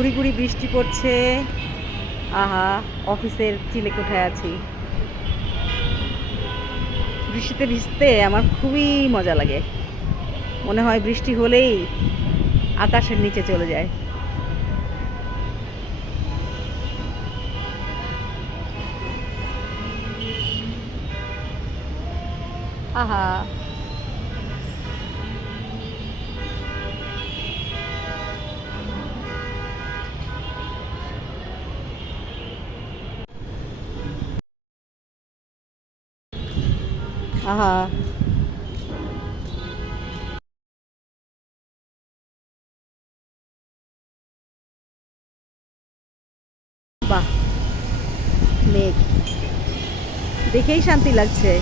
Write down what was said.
গুড়ি গুড়ি বৃষ্টি পড়ছে। আহা, অফিসের চিলেকোঠায় আছি। বৃষ্টিতে ভিজতে আমার খুবই মজা লাগে। মনে হয় বৃষ্টি হলেই আকাশের নিচে চলে যায়। আহা, আহা, বাহ, মেঘ দেখেই শান্তি লাগছে।